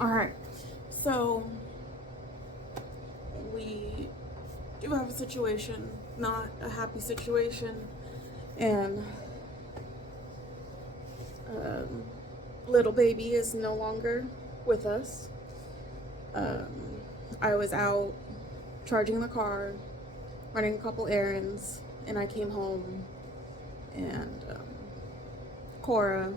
Alright, so we do have a situation, not a happy situation, and little baby is no longer with us. I was out charging the car, running a couple errands, and I came home and Cora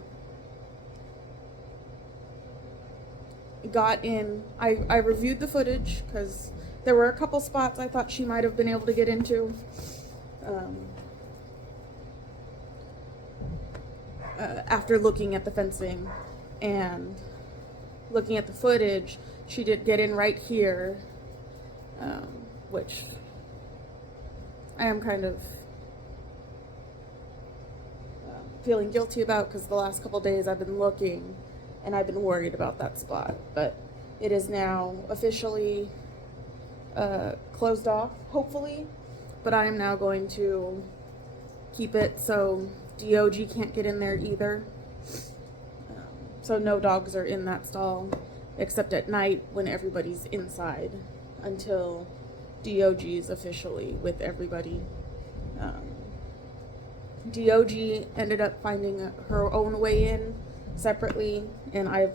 got in. I reviewed the footage because there were a couple spots I thought she might have been able to get into. After looking at the fencing and looking at the footage, she did get in right here, which I am kind of feeling guilty about because the last couple days I've been looking and I've been worried about that spot, but it is now officially closed off, hopefully, but I am now going to keep it so DOG can't get in there either. So no dogs are in that stall except at night when everybody's inside until DOG is officially with everybody. DOG ended up finding her own way in separately, and I've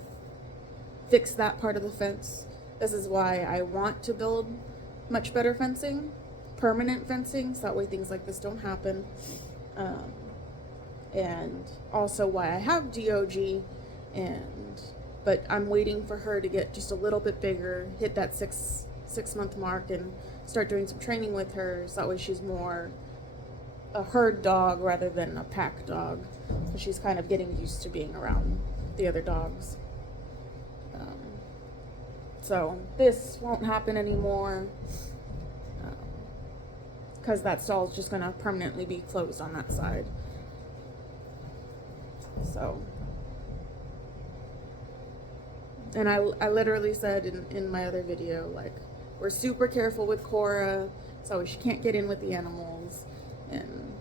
fixed that part of the fence. This is why I want to build much better fencing, permanent fencing, so that way things like this don't happen. And also why I have DOG, but I'm waiting for her to get just a little bit bigger, hit that six month mark, and start doing some training with her, so that way she's more a herd dog rather than a pack dog. So she's kind of getting used to being around the other dogs. So this won't happen anymore because that stall is just going to permanently be closed on that side. So, and I literally said in my other video, like, we're super careful with Cora, so she can't get in with the animals. And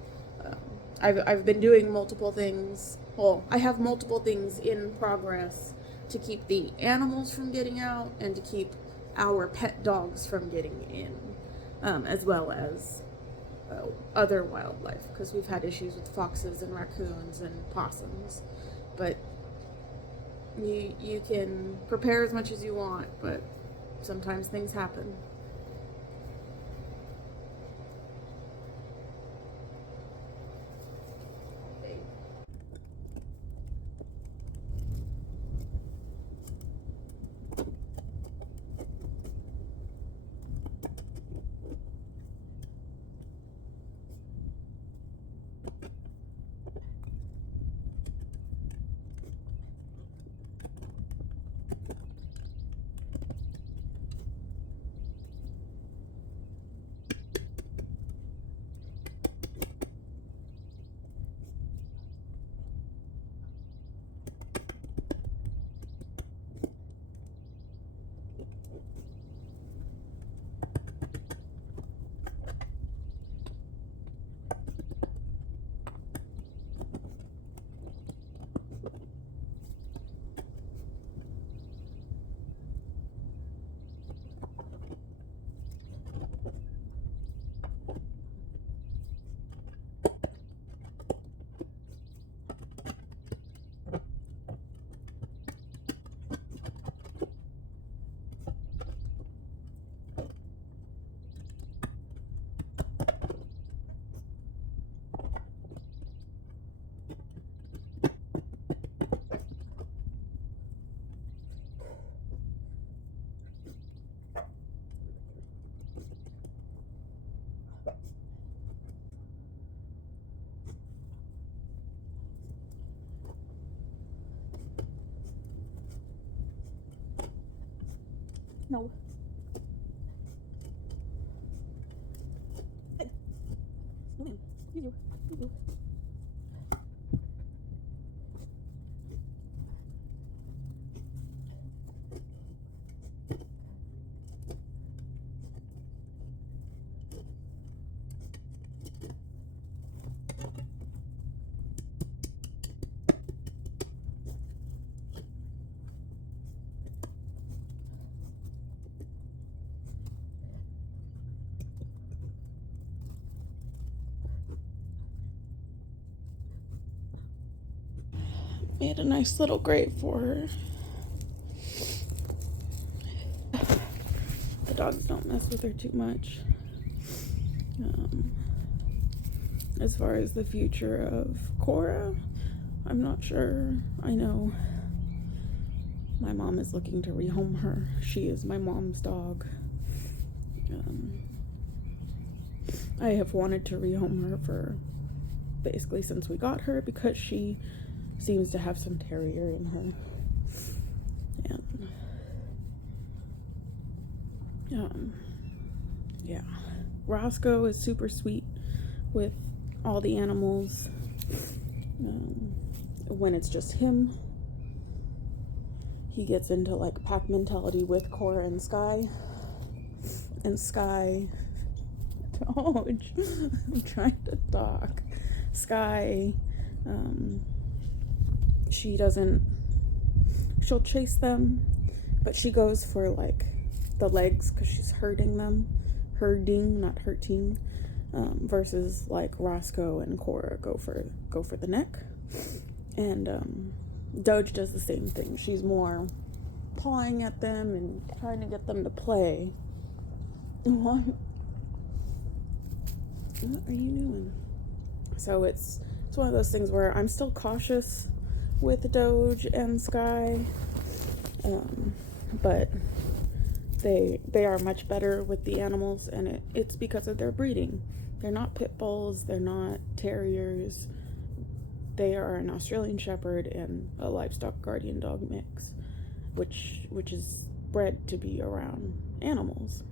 I've been doing multiple things. Well, I have multiple things in progress to keep the animals from getting out and to keep our pet dogs from getting in, as well as other wildlife, because we've had issues with foxes and raccoons and possums. But you can prepare as much as you want, but sometimes things happen. No. Hey. You do. Made a nice little grave for her. The dogs don't mess with her too much. As far as the future of Cora, I'm not sure. I know my mom is looking to rehome her. She is my mom's dog. I have wanted to rehome her for basically since we got her, because she seems to have some terrier in her. And yeah, Roscoe is super sweet with all the animals. When it's just him, he gets into like pack mentality with Cora and Sky. And Sky, Doge, I'm trying to talk. Sky, she'll chase them, but she goes for like the legs because she's herding them. Herding, not hurting. Versus like Roscoe and Cora go for the neck. And Doge does the same thing. She's more pawing at them and trying to get them to play. What are you doing? So it's one of those things where I'm still cautious with Doge and Sky, but they are much better with the animals, and it's because of their breeding. They're not pit bulls, they're not terriers. They are an Australian Shepherd and a livestock guardian dog mix, which is bred to be around animals.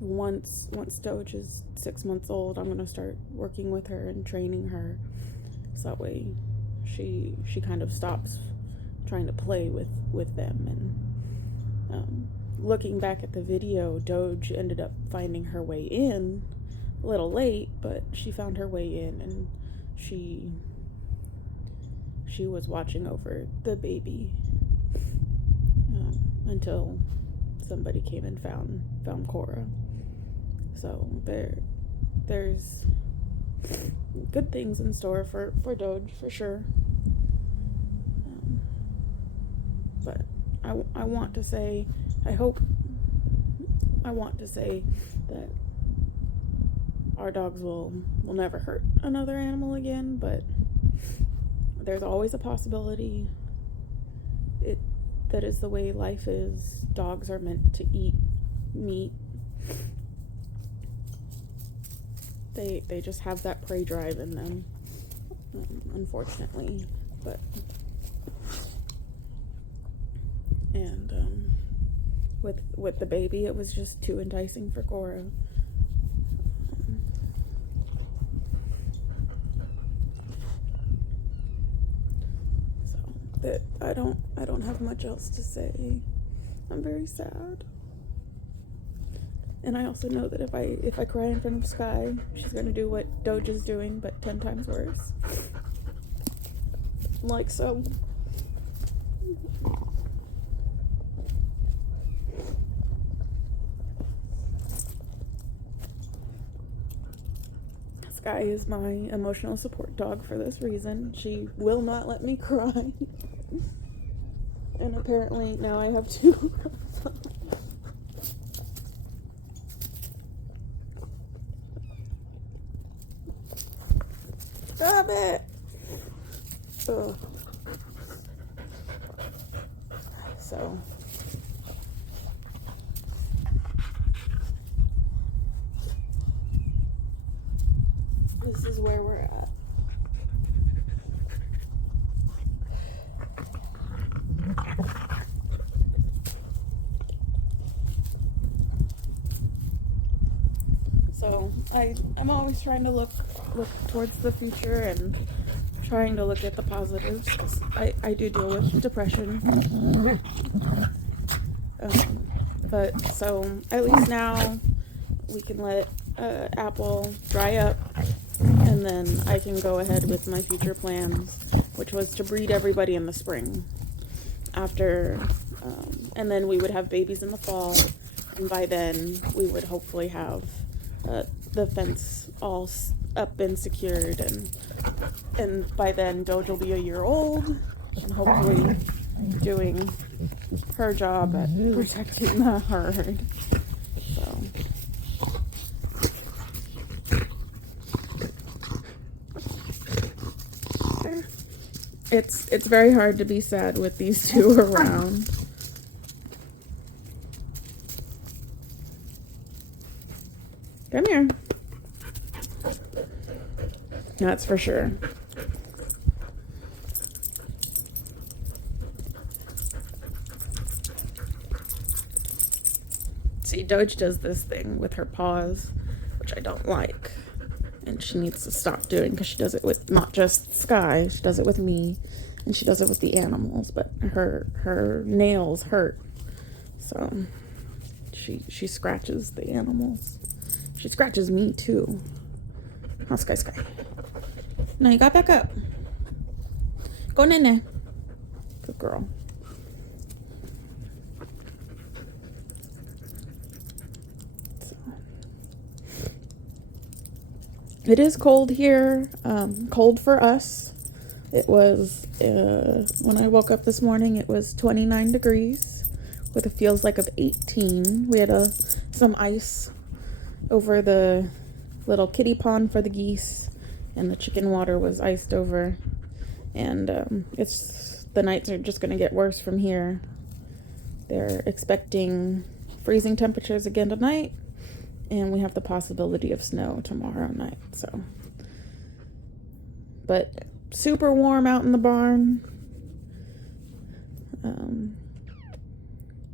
Once Doge is 6 months old, I'm gonna start working with her and training her, so that way she kind of stops trying to play with them. And looking back at the video, Doge ended up finding her way in a little late, but she found her way in, and she was watching over the baby until somebody came and found Cora. So there's good things in store for Doge for sure. But I want to say that our dogs will never hurt another animal again, but there's always a possibility. That is the way life is. Dogs are meant to eat meat. They just have that prey drive in them, unfortunately. But with the baby, it was just too enticing for Cora. So that I don't have much else to say. I'm very sad. And I also know that if I cry in front of Sky, she's gonna do what Doge is doing, but 10 times worse. Like so. Sky is my emotional support dog for this reason. She will not let me cry. And apparently now I have two. Stop it! Ugh. So this is where we're at. So I'm always trying to look towards the future and trying to look at the positives, 'cause I do deal with depression. But so at least now we can let Apple dry up, and then I can go ahead with my future plans, which was to breed everybody in the spring. And then we would have babies in the fall, and by then we would hopefully have the fence all up and secured, and by then Doge will be a year old and hopefully doing her job at protecting the herd. So it's very hard to be sad with these two around. Come here. That's for sure. See, Doge does this thing with her paws, which I don't like. And she needs to stop doing, because she does it with not just Sky, she does it with me, and she does it with the animals, but her nails hurt. So she scratches the animals. She scratches me too. Oh, Sky. No, you got back up. Go in there. Good girl. So. It is cold here. Cold for us. It was, when I woke up this morning, it was 29 degrees with a feels like of 18. We had some ice over the little kiddie pond for the geese, and the chicken water was iced over, and the nights are just going to get worse from here. They're expecting freezing temperatures again tonight, and we have the possibility of snow tomorrow night. So, but super warm out in the barn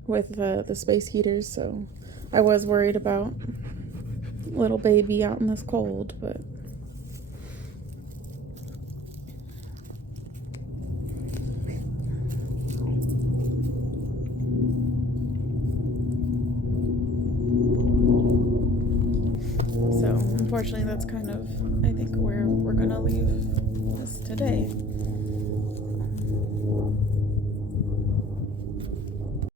with the space heaters, so I was worried about little baby out in this cold, but so unfortunately that's kind of, I think, where we're gonna leave this today.